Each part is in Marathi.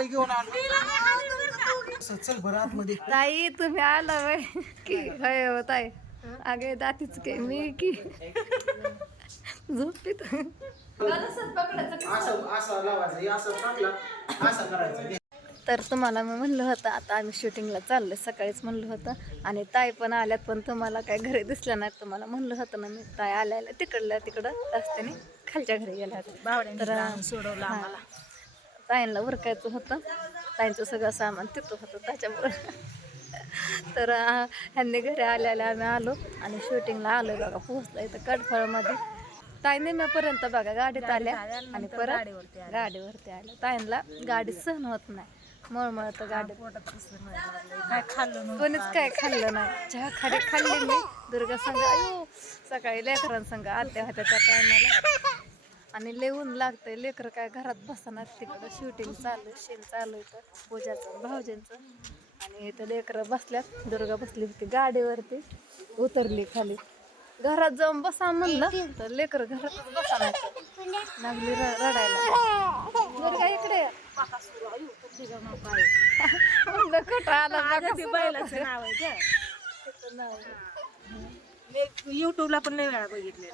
सकाळी घेऊन आलो. चल बरं आतमध्ये. ताई तुम्ही आला वय की होय हो ताई. अगे दातीच के मी की झोपीत असं असं लावायचं, असं टाकला असं करायचं. तर तुम्हाला मी म्हणलं होतं आता आम्ही शूटिंगला चाललोय, सकाळीच म्हणलं होतं. आणि ताई पण आल्यात, पण तुम्हाला काय घरी दिसल्या नाही. तुम्हाला म्हणलं होतं ना मी, ताई आल्या तिकडं रस्त्याने खालच्या घरी गेल्या होत्या. तर सोडवलं आम्हाला. ताईंना उरकायचं होतं, ताईंचं सगळं सामान तिथं होतं त्याच्यामुळं. तर ह्यांनी घरी आल्याला आम्ही आलो आणि शूटिंगला आलो बघा. पोहोचलो इथं कडफळमध्ये. ताई निम्यापर्यंत बघा गाडीत आल्या आणि परत गाडीवरती आल्या. ताईंना गाडी सहन होत नाही, मळमळतं गाडीत. काय खाल्लं कोणीच काय खाल्लं नाही. चहा खाल्ली मी दुर्गा संघ. अयो सकाळी लेकरांसंग आत्या होत्या त्या टायमाला. आणि लिहून लागतंय, लेकरं काय घरात बसणार. तिकडं शूटिंग चालू, शेण चालू इथं पूजाचं भाऊजींचं. आणि इथं लेकरं बसल्यात. दुर्गा बसली होती गाडीवरती, उतरली खाली. घरात जाऊन बसा म्हणलं तर लेकरं घरातच बसा लागली रडायला. दुर्गा इकडे म्हणलं कुठं आला बैलाचं नाव आहे युट्यूबला पण लय वेळा बघितले.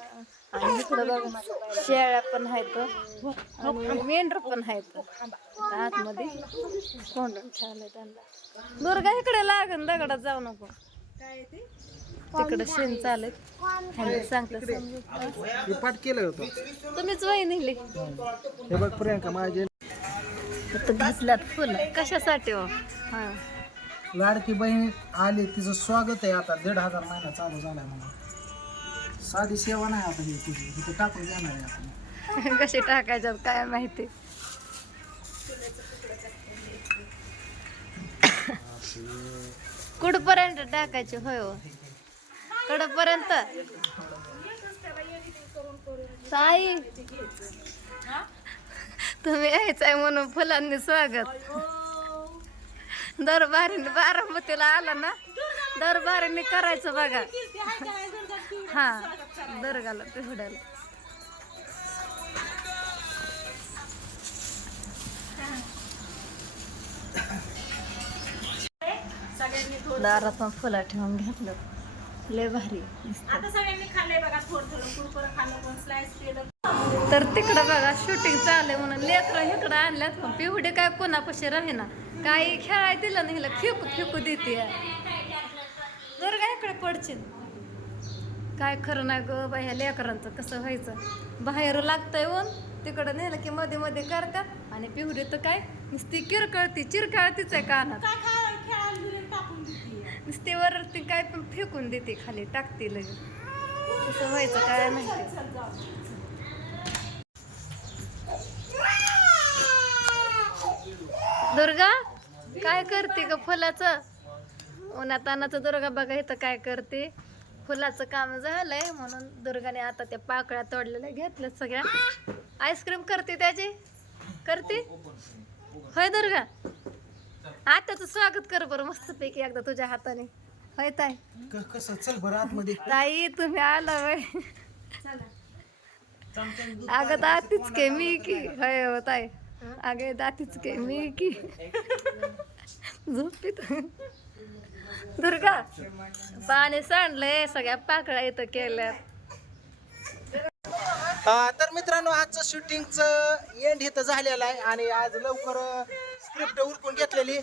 आणि इकडं बघा शेळ्या पण आहेत आणि मेंढर पण आहेत आतमध्ये. कोंडून ठेवलंय त्यांना. दुर्गा इकडे लागन, दगडात जाऊ नको. तिकडं शेण चालत सांगतात. पाठ केलं होतं तुम्हीच वही नेली. हे बघ प्रियंका माझे घातल्यात फुलं कशासाठी हो? हा लाडकी बहीण आली, तिचं स्वागत आहे. आता 1,500 महिना चालू झालाय म्हणून. साधी सेवा नाही आता ही तुझी, तिथे टाकून देणार आहे आपण. कशी टाकायच्यात काय माहिती. कुठपर्यंत टाकायचे होय हो? कडपर्यंत. ताई तुम्ही यायचंय म्हणून फुलांनी स्वागत. दरबारीने बारामतीला आला ना, दरबारीने करायचं बघा. हा दर्गाला पिवड्याला. दारात पण फुलं ठेवून घेतलं, लय भारी. आता सगळ्यांनी खाल्लंय बघा, थोडं कुरकुरं खाल्लं, कोण स्लाइस केलं. तर तिकडं बघा शूटिंग चाललंय म्हणून लेकरं इकडं आणल्यात. पण पिवडी काय कोणापाशी राहीना, काही खेळाय दिलं नाही हिला, फेकू देते. दुर्गा इकडे पडशील. काय खरं नाही ग बाई, ह्या लेकरांचं कसं व्हायचं. बाहेर लागतंय ऊन, तिकडं नेलं की मध्ये मध्ये करतात. आणि पिवडी तर काय नुसती चिरकाळतीच आहे कानात. नुसती वरती काय पण फेकून देते, खाली टाकते लगेच. कसं व्हायचं काय माहिती. दुर्गा काय करते ग फुलाचं? उन्हातानाचं दुर्गा बघा इथं काय करते. फुलाचं काम झालंय म्हणून दुर्गाने आता त्या पाकळ्या तोडलेल्या घेतल्या सगळ्या. आईस्क्रीम करते त्याची करते होय दुर्गा. आत्याचं स्वागत कर बरं मस्तपैकी एकदा तुझ्या हाताने. होय ताई. कसं चल बरं आतमध्ये. ताई तुम्ही आला वय. अगं दातीच के मी की होय हो ताई. अगे दातीच के मी की झोपीत. दुर्गा पाणी सांडलंय, सगळ्या पाकळ्या इथं केल्या. तर मित्रांनो, आजचं शूटिंगचं एंड इथं झालेलं आहे. आणि आज लवकर स्क्रिप्ट उरकून घेतलेली.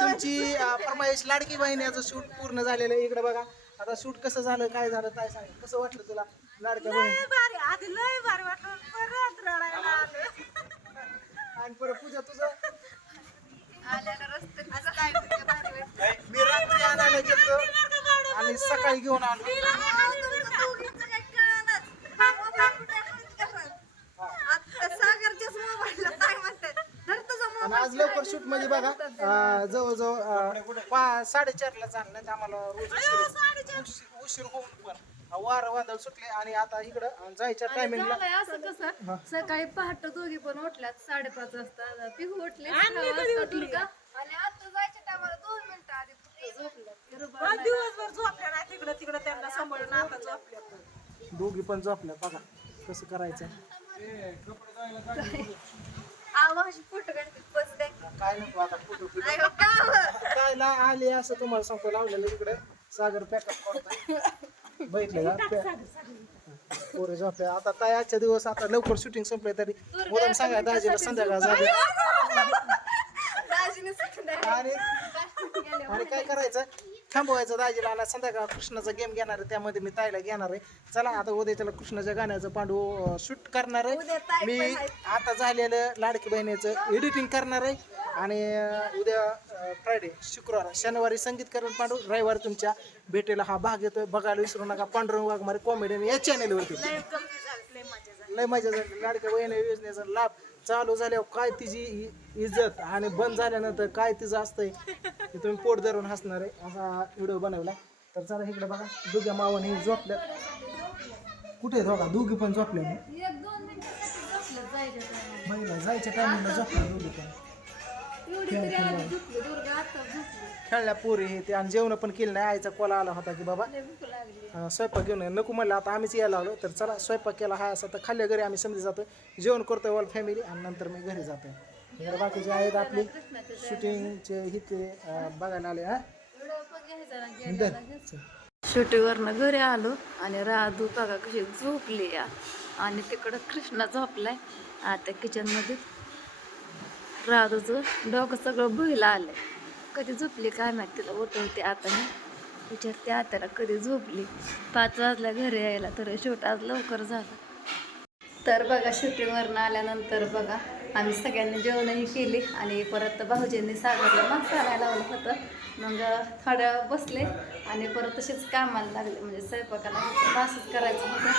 तुमची फरमाईश लाडकी बहिणीचं शूट पूर्ण झालेलं आहे. इकडे बघा आता शूट कसं झालं, काय झालं, काय सांग, कसं वाटलं तुला लाडक्या बहिणी? लय भारी वाटलं, परत रडायला आलं. आणि परत पूजा तुझं मी रात्री आणायला गेलो आणि सकाळी घेऊन आलो. आणि आज लवकर शूट मध्ये बघा जवळजवळ 4:30ला झालं. आम्हाला रोज उशीर होऊन पण वार वादळ सुटले. आणि आता इकडं जायच्या टायमिंगला असं कसं सकाळी पहाटे दोघी पण उठल्यात 5:30 वाजता. पिहू उठले आणि आता जायच्या टायमाला 2 मिनिटं आधी दिवसभर झोपल्या ना, तिकडं त्यांना सांभाळून आता झोपल्या. दोघी पण झोपल्या. बघा कसं करायचं. आवाज फोटो काढते बस द्या. काय नको आता फोटो कायला आले असं तुम्हाला सांगतो लावलेलं इकडे सागर पॅकअप करतोय बघितले का पोरे झोपले आता काय आजच्या दिवस आता लवकर शूटिंग संपले तरी मुलांना सांगा दाजीला संध्याकाळ झाली आणि आणि काय करायचं थांबवायचं दाजीला आला संध्याकाळ कृष्णाचा गेम घेणार आहे त्यामध्ये मी ताईला घेणार आहे चला आता उद्या त्याला कृष्णाच्या गाण्याचं पांडू शूट करणार आहे मी आता झालेलं लाडकी बहिणीचं एडिटिंग करणार आहे आणि उद्या फ्रायडे शुक्रवार शनिवारी संगीत करून पांडू रविवारी तुमच्या भेटेला हा भाग येतोय बघायला विसरू नका पांडुरंग वाघमारे कॉमेडियन या चॅनेलवरती लय मजा झाली लाडक्या बहिणी योजनेचा लाभ चालू झाल्यावर काय तिची इज्जत आणि बंद झाल्यानंतर काय तिचं असतंय ते तुम्ही पोट धरून हसणार आहे असा व्हिडिओ बनवला तर चला इकडे बघा दोघ्या मावन हे झोपल्या कुठे बघा दोघी पण झोपल्या महिला जायच्या टायमिंगला झोपल्या दोघी पण खेळल्या पोरी हे ते आणि जेवण पण केलं नाही आईचा कॉल आला होता की बाबा स्वयंपाक घेऊन ये. नको म्हणलं आता आम्हीच यायला लागलो तर चला स्वयंपाक केला हा असं तर खाल्ल्या घरी आम्ही समजे जातोय जेवण करतोय ऑल फॅमिली आणि नंतर मी घरी जातोय इकडे बाकीचे आहेत आपली शूटिंगचे इथे बघायला आले हा शूटिंगवरनं घरी आलो आणि राधू बघा कशी झोपली या आणि तिकडं कृष्णा झोपलाय आता किचनमध्ये राधूचं डोकं सगळं भुईला आलंय कधी झोपली काय माहिती तिला उठवते आता मी विचारते आत्याला कधी झोपली 5 वाजल्या घरी यायला तर शूट आज लवकर झालं तर बघा शूटिंगवरनं आल्यानंतर बघा आम्ही सगळ्यांनी जेवणही केली आणि परत भाऊजींनी सागरला मागचं आणायला लावलं होतं मग थोडं बसले आणि परत तसेच कामाला लागले म्हणजे स्वयंपाकाला मासच करायचं होतं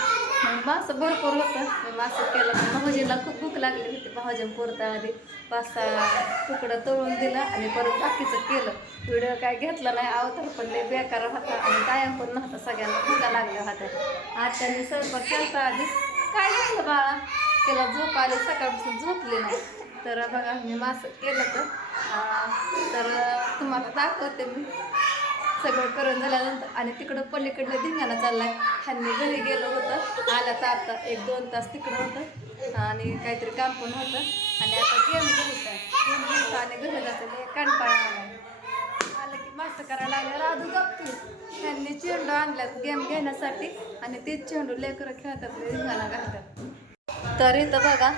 मग मासं भरपूर होतं मी मासं केलं मग भाऊजीला खूप भूक लागली होती भाऊजीनं पुरता आधी 5-6 तुकडं तळून दिलं आणि परत बाकीचं केलं व्हिडिओ काय घेतला नाही अवतार पण लय बेकार होता आणि कायम पण नव्हता सगळ्यांना भुका लागल्या होत्या आज त्यांनी स्वयंपाक केला आधीच काय झालं बाळा त्याला झोप आली सकाळपासून झोपले नाही तर बघा मी मासं केलं तर तुम्हाला दाखवते मी सगळं करून झाल्यानंतर आणि तिकडं पलीकडलं धिंगाणा चाललाय ह्यांनी घरी गेलं होतं आला तर आता 1-2 तास तिकडं होतं आणि काहीतरी काम पण होतं आणि आता गेम घ्यायचं आणि घरी जायचं कंटाळा आलं की मस्त करायला लागलं राधू जपती ह्यांनी चेंडू आणल्यात गेम घेण्यासाठी आणि तेच चेंडू लेकरं खेळतात धिंगाणा घालतात तर इथं बघा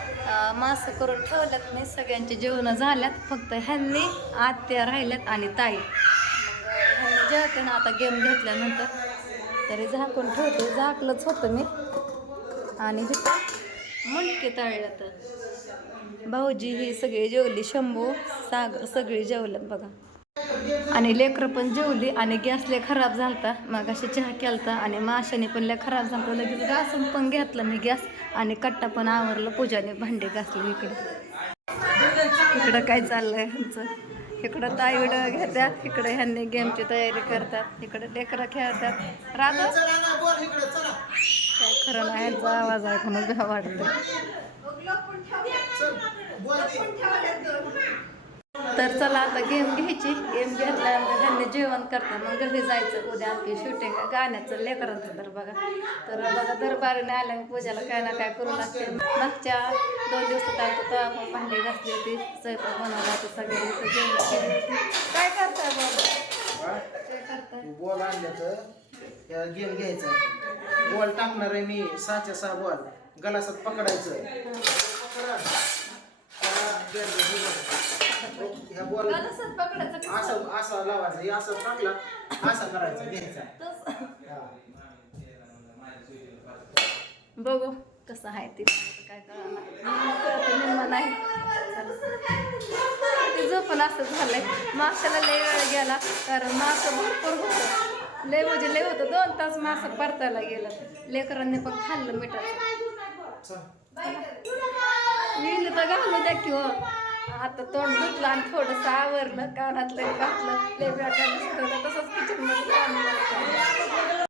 मासं करून ठेवल्यात नाही सगळ्यांचे जेवणं झाल्यात फक्त ह्यांनी आत्या राहिल्यात आणि ताई ह्यांनी जेवते ना आता गेम घेतल्यानंतर तरी झाकून ठेवते झाकलंच होतं मी आणि तिथं मुंडके तळल्या तर भाऊजी ही सगळी जेवली शंभू सागर सगळी जेवल्यात बघा आणि लेकरं पण जेवली आणि गॅस लय खराब झालता मग अशी चहा केलता आणि माशाने पण लय खराब झालता लगेच घासून पण घेतला मी गॅस आणि कट्टा पण आवरलं पूजाने भांडे घासले इकडं काय चाललंय ह्यांचं इकडं ताई व्हिडिओ घेतात इकडे ह्यांनी गेमची तयारी करतात इकडे लेकरं खेळतात राधा काय खरं नाही ह्यांचा आवाज ऐकून भ्या वाटतं तर चला आता गेम घ्यायची गेम घेतल्यानंतर ह्यांनी जेवण करतात मग घरी जायचं उद्या आमची शूटिंग गाण्याचं लेकरांचं तर बघा दरबारीने आल्या पूजाला काय ना काय करू लागते मागच्या 2 दिवसात आलं तर आपण भांडी घातली होती स्वयंपाक बनवला होता सगळे इथं जेवण केली होती काय करताय बाबा काय करताय बॉल आणल्याचं गेम घ्यायचा बॉल टाकणार आहे मी 6च्या 6 बॉल गलासात पकडायचं ह्या बॉल असं लावायचं हे असं टाकला असं करायचं घ्यायचा बघू कसं आहे ते काय कळणार नाही तिचं पण असं झालंय माशाला लय वेळ गेला कारण मासं भरपूर होतं लय म्हणजे लय होतं 2 तास मासं परतायला गेलं लेकरांनी पण खाल्लं मिठाचं मी तर घालू द्या की हो आता तोंड धुतलं आणि थोडंसं आवरलं कानातलं घातलं लय वेळ तसंच किचनमध्ये